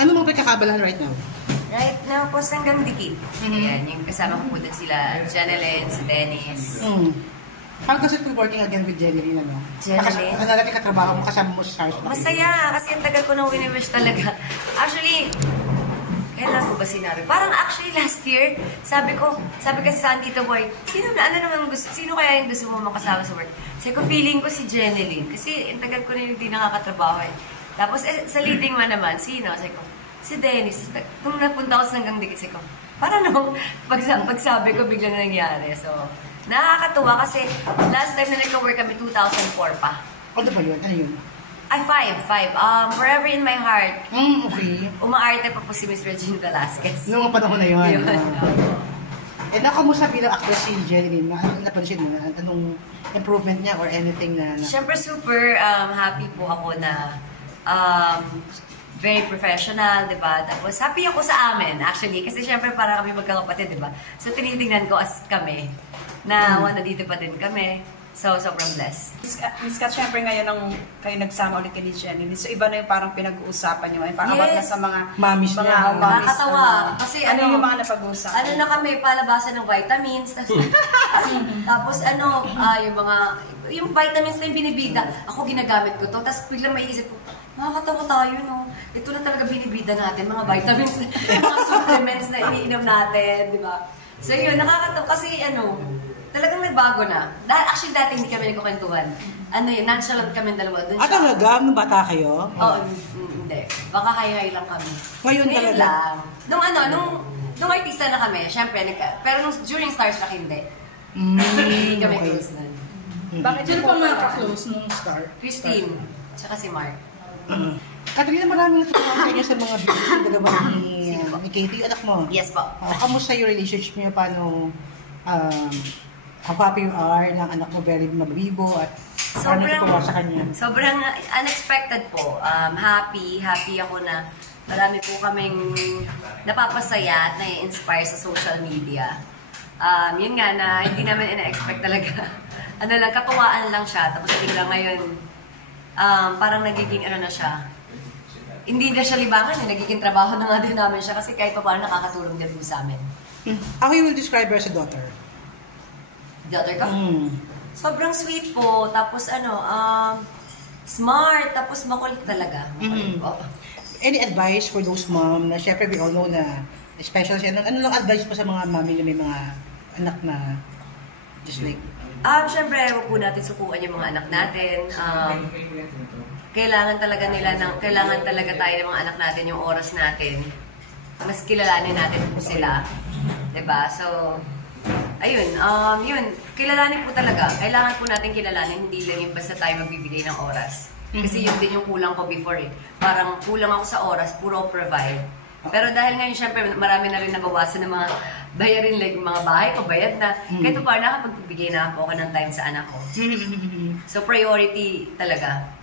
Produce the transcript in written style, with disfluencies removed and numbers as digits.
Ano mga pagkakabalahan right now? Right now po, hanggang dikit. Ayan, yung kasama ko po din sila, Janelyn, si Dennis. How does it feel working again with Jeneline, ano? Jeneline? Ano natin katrabaho mo, kasama mo sa Stars? Masaya, kasi ang tagal ko nang wini-wish talaga. Actually, kailan ko ba sinabi? Parang actually last year, sabi kasi sa Tito Boy, sino kaya yung gusto mo makasama sa work? Sabi ko, feeling ko si Jeneline. Kasi ang tagal ko na yung hindi nakakatrabaho eh. Tapos, sa leading man naman, sino? Sabi ko, si Dennis. Kung napunta ako sa hanggang dikit, sabi ko, parang nung pagsabi ko, biglang nangyari. So, nakakatuwa kasi last time na nagka-work kami, 2004 pa. Ano ba yun? Ano yun? Ay, 5. Forever in My Heart. Okay. Umaarte pa po si Miss Regine Velasquez. Noong panahon na yun. Eh, nakamusta bilang actress si Jeneline? Napansin mo na anong improvement niya or anything na... Siyempre, super happy po ako na very professional, di ba? Tapos, happy ako sa amin, actually. Kasi siyempre, para kami magkakapatid, di ba? So, tinitingnan ko as kami na nandito pa din kami. So, sobrang blessed. Miss Kat, syempre ngayon nung kayo nagsama ulit kay Jeneline, so iba na yung parang pinag-uusapan nyo. Parang abag na sa mga mamis niya. Nakakatawa. Kasi ano yung mga napag-uusapan? Ano na kami, palabasan ng vitamins. Tapos yung vitamins na yung binibida, ako ginagamit ko to. Tapos biglang maiisip ko, nakakatawa tayo, no? Ito na talaga binibida natin, mga vitamins, mga supplements na iniinom natin, di ba? So yun, nakakatawa kasi talagang nagbago na. Actually, dati hindi kami nagkukwentuhan. Nonchalant kami dalawa. Talaga? Nung bata kayo? Oo, hindi. Baka hay-hay lang kami. Ngayon talaga? Lang. Nung artista na kami, syempre, pero during Stars Rock, hindi. Hindi kami close na. Bakit sino pa mga close nung Star? Christine, tsaka si Mark. Katrina, maraming natutunan sa inyo sa mga videos ng dalawa ni Katie, anak mo. Yes po. Kamusta yung relationship niyo? Paano, how happy you are ng anak mo, very mabibo, at paano natutuwa sa kanya? Sobrang unexpected po. Happy ako na marami po kaming napapasaya at na-inspire sa social media. Yun nga na hindi namin ina-expect talaga. Katuwaan lang siya. Tapos biglang ngayon, parang nagiging na siya. Hindi na siya libangan, nagiging trabaho na nga din namin siya kasi kahit pa paano nakakatulong din sa amin. How you will describe her as a daughter? Daughter ko? Sobrang sweet po, tapos smart, tapos makulit talaga. Makulit po. Any advice for those mom na syempre we all know na especially ano lang advice mo sa mga mami na may mga anak na just like syempre, huwag po natin sukuan yung mga anak natin. Kailangan talaga tayo ng mga anak natin, yung oras natin. Mas kilalanin natin po sila. Diba? So, ayun, kilalanin po talaga. Kailangan po natin kilalanin, hindi lang yung basta tayo magbibigay ng oras. Kasi yun din yung kulang ko before eh. Parang kulang ako sa oras, puro provide. Pero dahil ngayon, syempre, marami na rin nabawasan ng mga bayarin, like mga bahay ko, bayad na. Kahit pa nakapagpibigay na ako ng time sa anak ko. So, priority talaga.